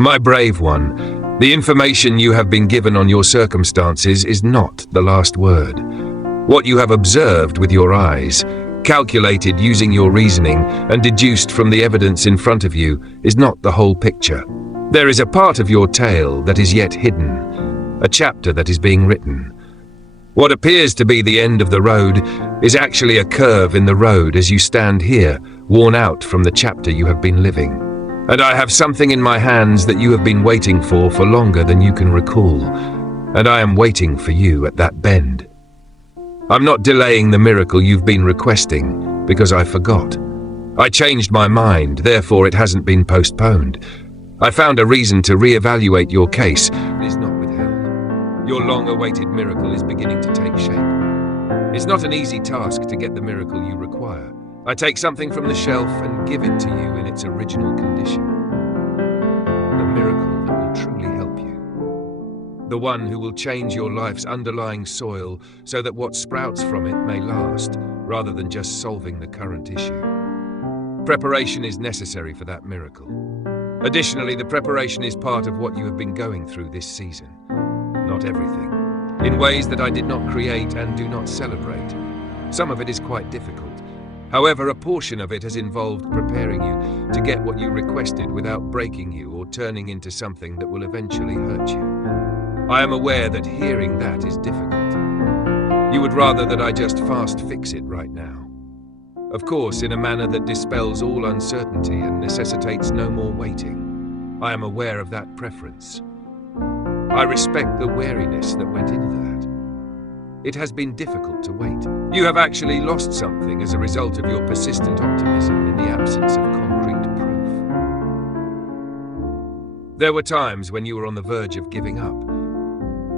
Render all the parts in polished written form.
My brave one, the information you have been given on your circumstances is not the last word. What you have observed with your eyes, calculated using your reasoning, and deduced from the evidence in front of you is not the whole picture. There is a part of your tale that is yet hidden, a chapter that is being written. What appears to be the end of the road is actually a curve in the road as you stand here, worn out from the chapter you have been living. And I have something in my hands that you have been waiting for longer than you can recall, and I am waiting for you at that bend. I'm not delaying the miracle you've been requesting because I forgot. I changed my mind, therefore it hasn't been postponed. I found a reason to reevaluate your case. It is not withheld. Your long-awaited miracle is beginning to take shape. It's not an easy task to get the miracle you require. I take something from the shelf and give it to you in its original condition. The miracle that will truly help you. The one who will change your life's underlying soil so that what sprouts from it may last, rather than just solving the current issue. Preparation is necessary for that miracle. Additionally, the preparation is part of what you have been going through this season. Not everything. In ways that I did not create and do not celebrate. Some of it is quite difficult. However, a portion of it has involved preparing you to get what you requested without breaking you or turning into something that will eventually hurt you. I am aware that hearing that is difficult. You would rather that I just fast fix it right now. Of course, in a manner that dispels all uncertainty and necessitates no more waiting. I am aware of that preference. I respect the wariness that went into that. It has been difficult to wait. You have actually lost something as a result of your persistent optimism in the absence of concrete proof. There were times when you were on the verge of giving up.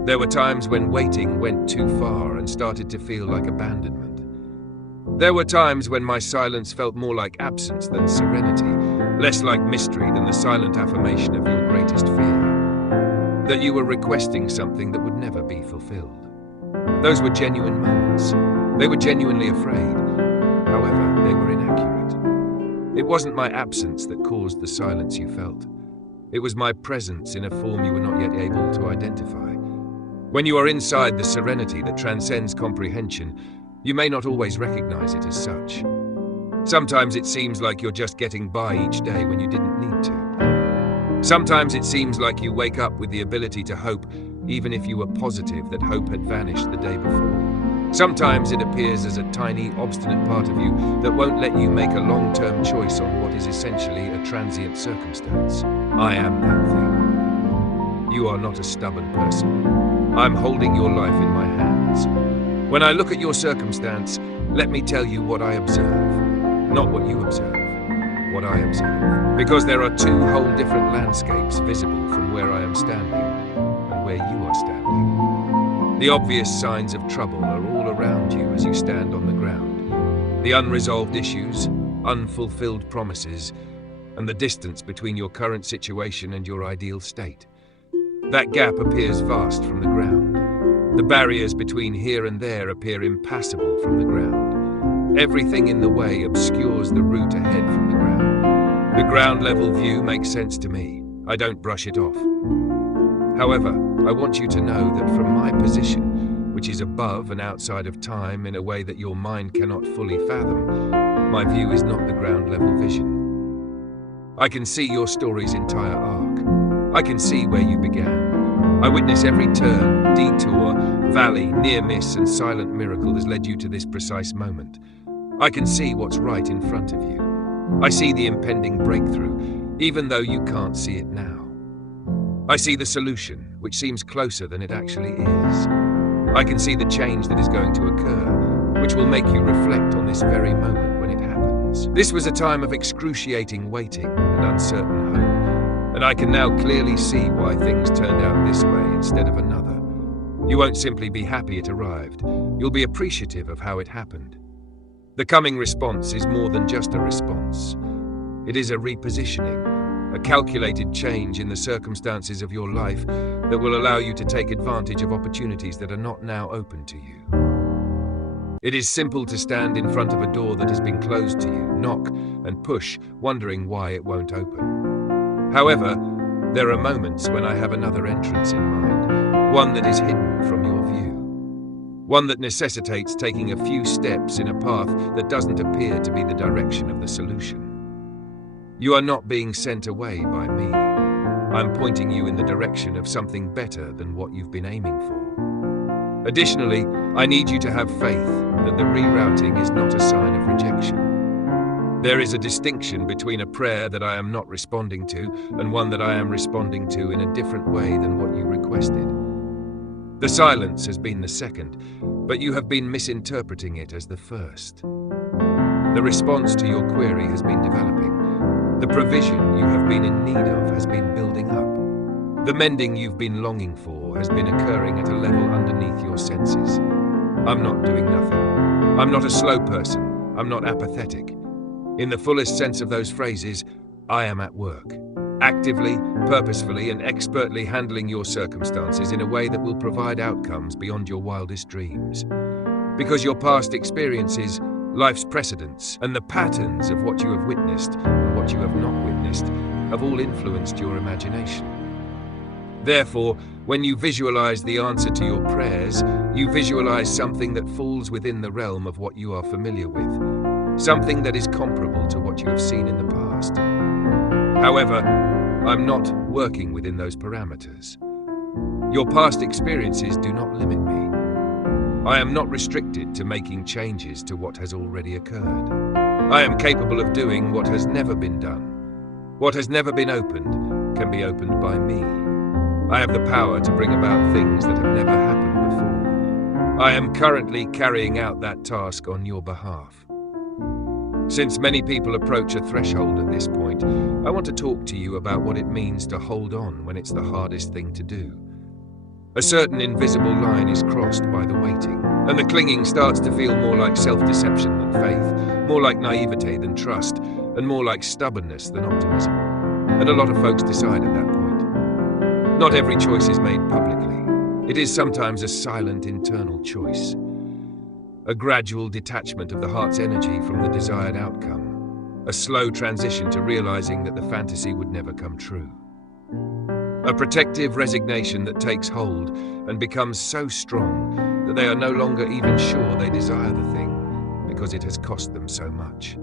There were times when waiting went too far and started to feel like abandonment. There were times when my silence felt more like absence than serenity, less like mystery than the silent affirmation of your greatest fear. That you were requesting something that would never be fulfilled. Those were genuine moments. They were genuinely afraid. However, they were inaccurate. It wasn't my absence that caused the silence you felt. It was my presence in a form you were not yet able to identify. When you are inside the serenity that transcends comprehension, you may not always recognize it as such. Sometimes it seems like you're just getting by each day when you didn't need to. Sometimes it seems like you wake up with the ability to hope, even if you were positive that hope had vanished the day before. Sometimes it appears as a tiny, obstinate part of you that won't let you make a long-term choice on what is essentially a transient circumstance. I am that thing. You are not a stubborn person. I'm holding your life in my hands. When I look at your circumstance, let me tell you what I observe. Not what you observe, what I observe. Because there are two whole different landscapes visible from where I am standing and where you are standing. The obvious signs of trouble are all around you as you stand on the ground. The unresolved issues, unfulfilled promises, and the distance between your current situation and your ideal state. That gap appears vast from the ground. The barriers between here and there appear impassable from the ground. Everything in the way obscures the route ahead from the ground. The ground-level view makes sense to me. I don't brush it off. However, I want you to know that from my position, which is above and outside of time in a way that your mind cannot fully fathom, my view is not the ground-level vision. I can see your story's entire arc. I can see where you began. I witness every turn, detour, valley, near miss, and silent miracle has led you to this precise moment. I can see what's right in front of you. I see the impending breakthrough, even though you can't see it now. I see the solution, which seems closer than it actually is. I can see the change that is going to occur, which will make you reflect on this very moment when it happens. This was a time of excruciating waiting and uncertain hope, and I can now clearly see why things turned out this way instead of another. You won't simply be happy it arrived. You'll be appreciative of how it happened. The coming response is more than just a response. It is a repositioning, a calculated change in the circumstances of your life that will allow you to take advantage of opportunities that are not now open to you. It is simple to stand in front of a door that has been closed to you, knock and push, wondering why it won't open. However, There are moments when I have another entrance in mind, one that is hidden from your view, one that necessitates taking a few steps in a path that doesn't appear to be the direction of the solution. You are not being sent away by me. I'm pointing you in the direction of something better than what you've been aiming for. Additionally, I need you to have faith that the rerouting is not a sign of rejection. There is a distinction between a prayer that I am not responding to and one that I am responding to in a different way than what you requested. The silence has been the second, but you have been misinterpreting it as the first. The response to your query has been developing. The provision you have been in need of has been building up. The mending you've been longing for has been occurring at a level underneath your senses. I'm not doing nothing. I'm not a slow person. I'm not apathetic. In the fullest sense of those phrases, I am at work, actively, purposefully, and expertly handling your circumstances in a way that will provide outcomes beyond your wildest dreams. Because your past experiences, life's precedents, and the patterns of what you have witnessed and what you have not witnessed have all influenced your imagination. Therefore, when you visualize the answer to your prayers, you visualize something that falls within the realm of what you are familiar with, something that is comparable to what you have seen in the past. However, I'm not working within those parameters. Your past experiences do not limit me. I am not restricted to making changes to what has already occurred. I am capable of doing what has never been done. What has never been opened can be opened by me. I have the power to bring about things that have never happened before. I am currently carrying out that task on your behalf. Since many people approach a threshold at this point, I want to talk to you about what it means to hold on when it's the hardest thing to do. A certain invisible line is crossed by the waiting, and the clinging starts to feel more like self-deception than faith, more like naivete than trust, and more like stubbornness than optimism. And a lot of folks decide at that point. Not every choice is made publicly. It is sometimes a silent internal choice. A gradual detachment of the heart's energy from the desired outcome. A slow transition to realizing that the fantasy would never come true. A protective resignation that takes hold and becomes so strong that they are no longer even sure they desire the thing because it has cost them so much.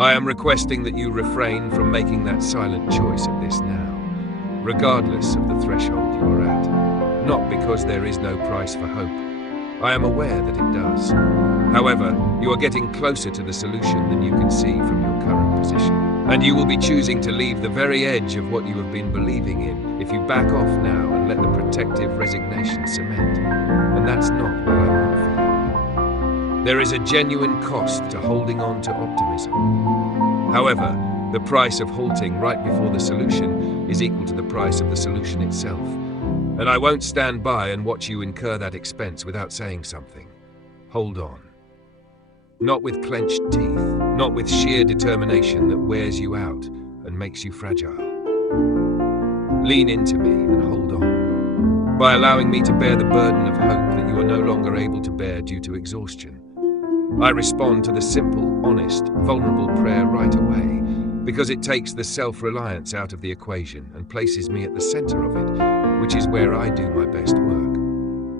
I am requesting that you refrain from making that silent choice at this now, regardless of the threshold you are at, not because there is no price for hope. I am aware that it does. However, you are getting closer to the solution than you can see from your current position. And you will be choosing to leave the very edge of what you have been believing in if you back off now and let the protective resignation cement. And that's not what I want for you. There is a genuine cost to holding on to optimism. However, the price of halting right before the solution is equal to the price of the solution itself. And I won't stand by and watch you incur that expense without saying something. Hold on. Not with clenched teeth, not with sheer determination that wears you out and makes you fragile. Lean into me and hold on, by allowing me to bear the burden of hope that you are no longer able to bear due to exhaustion. I respond to the simple, honest, vulnerable prayer right away, because it takes the self-reliance out of the equation and places me at the center of it, which is where I do my best work.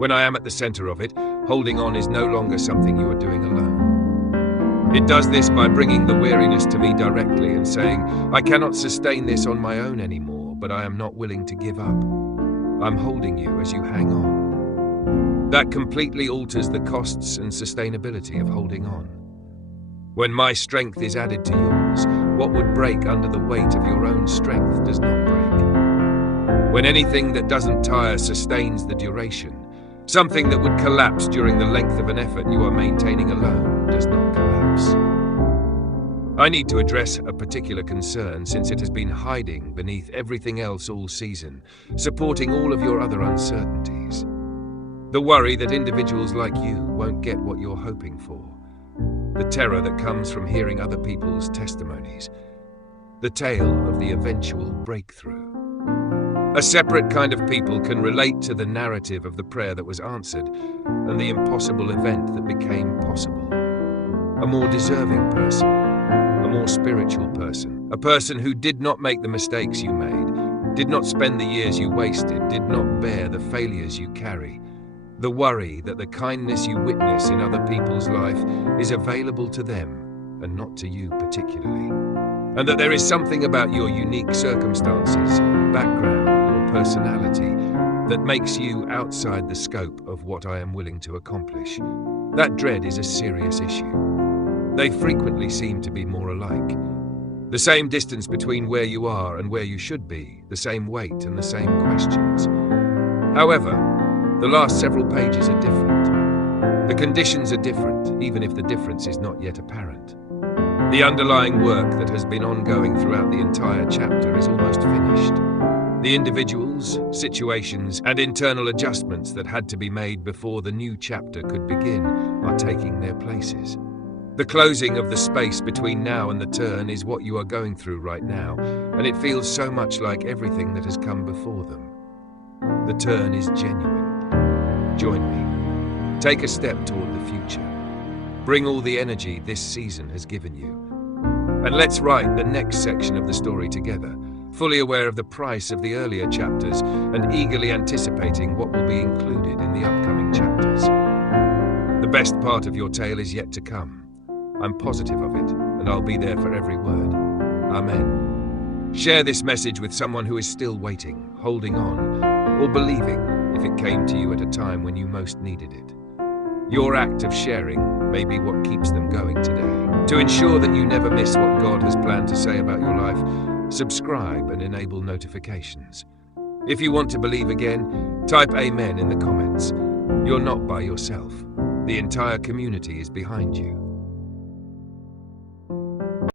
When I am at the center of it, holding on is no longer something you are doing alone. It does this by bringing the weariness to me directly and saying, I cannot sustain this on my own anymore, but I am not willing to give up. I'm holding you as you hang on. That completely alters the costs and sustainability of holding on. When my strength is added to yours, what would break under the weight of your own strength does not break. When anything that doesn't tire sustains the duration, something that would collapse during the length of an effort you are maintaining alone does not collapse. I need to address a particular concern since it has been hiding beneath everything else all season, supporting all of your other uncertainties. The worry that individuals like you won't get what you're hoping for. The terror that comes from hearing other people's testimonies. The tale of the eventual breakthrough. A separate kind of people can relate to the narrative of the prayer that was answered and the impossible event that became possible. A more deserving person, a more spiritual person, a person who did not make the mistakes you made, did not spend the years you wasted, did not bear the failures you carry. The worry that the kindness you witness in other people's life is available to them and not to you particularly. And that there is something about your unique circumstances, background, or personality that makes you outside the scope of what I am willing to accomplish. That dread is a serious issue. They frequently seem to be more alike. The same distance between where you are and where you should be, the same weight and the same questions. However, the last several pages are different. The conditions are different, even if the difference is not yet apparent. The underlying work that has been ongoing throughout the entire chapter is almost finished. The individuals, situations, and internal adjustments that had to be made before the new chapter could begin are taking their places. The closing of the space between now and the turn is what you are going through right now, and it feels so much like everything that has come before them. The turn is genuine. Join me. Take a step toward the future. Bring all the energy this season has given you. And let's write the next section of the story together, fully aware of the price of the earlier chapters and eagerly anticipating what will be included in the upcoming chapters. The best part of your tale is yet to come. I'm positive of it, and I'll be there for every word. Amen. Share this message with someone who is still waiting, holding on, or believing if it came to you at a time when you most needed it. Your act of sharing may be what keeps them going today. To ensure that you never miss what God has planned to say about your life, subscribe and enable notifications. If you want to believe again, type Amen in the comments. You're not by yourself. The entire community is behind you.